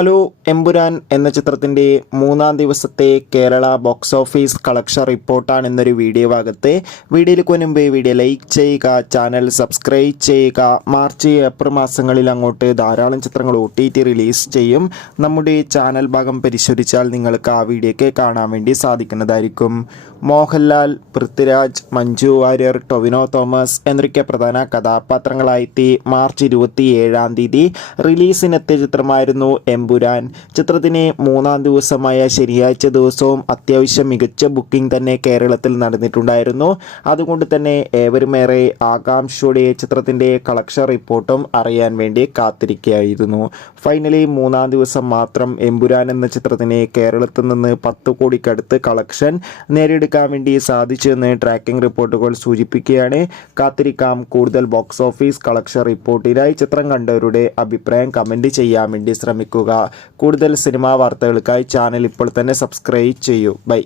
Hello Empuraan എന്ന ചിത്രത്തിൻ്റെ മൂന്നാം ദിവസത്തെ കേരള ബോക്സ് ഓഫീസ് കളക്ഷൻ റിപ്പോർട്ടാണ് എന്നൊരു വീഡിയോ ഭാഗത്ത്. വീഡിയോയിലേക്ക് മുൻപ് വീഡിയോ ലൈക്ക് ചെയ്യുക, ചാനൽ സബ്സ്ക്രൈബ് ചെയ്യുക. മാർച്ച് ഏപ്രിൽ മാസങ്ങളിൽ അങ്ങോട്ട് ധാരാളം ചിത്രങ്ങൾ OTT റിലീസ് ചെയ്യും. നമ്മുടെ ചാനൽ ഭാഗം പരിശോധിച്ചാൽ നിങ്ങൾക്ക് ആ വീഡിയോയ്ക്ക് കാണാൻ വേണ്ടി സാധിക്കുന്നതായിരിക്കും. മോഹൻലാൽ, പൃഥ്വിരാജ്, മഞ്ജു വാര്യർ, ടൊവിനോ തോമസ് എന്നൊക്കെ പ്രധാന കഥാപാത്രങ്ങളായി മാർച്ച് 27 റിലീസിനെത്തിയ ചിത്രമായിരുന്നു എമ്പുരാൻ. ചിത്രത്തിന് മൂന്നാം ദിവസമായ ശനിയാഴ്ച ദിവസവും അത്യാവശ്യം മികച്ച ബുക്കിംഗ് തന്നെ കേരളത്തിൽ നടന്നിട്ടുണ്ടായിരുന്നു. അതുകൊണ്ട് തന്നെ ഏവരുമേറെ ആകാംക്ഷയോടെ ചിത്രത്തിൻ്റെ കളക്ഷൻ റിപ്പോർട്ടും അറിയാൻ വേണ്ടി കാത്തിരിക്കുകയായിരുന്നു. ഫൈനലി മൂന്നാം ദിവസം മാത്രം എമ്പുരാൻ എന്ന ചിത്രത്തിന് കേരളത്തിൽ നിന്ന് 10 കോടിക്കടുത്ത് കളക്ഷൻ നേടിയെടുക്കാൻ വേണ്ടി സാധിച്ചുവെന്ന് ട്രാക്കിംഗ് റിപ്പോർട്ടുകൾ സൂചിപ്പിക്കുകയാണ്. കാത്തിരിക്കാം കൂടുതൽ ബോക്സ് ഓഫീസ് കളക്ഷൻ റിപ്പോർട്ടിനായി. ചിത്രം കണ്ടവരുടെ അഭിപ്രായം കമൻറ്റ് ചെയ്യാൻ വേണ്ടി ശ്രമിക്കുക. കൂടുതൽ സിനിമാ വാർത്തകൾക്കായി ചാനൽ ഇപ്പോൾ തന്നെ സബ്സ്ക്രൈബ് ചെയ്യൂ. ബൈ.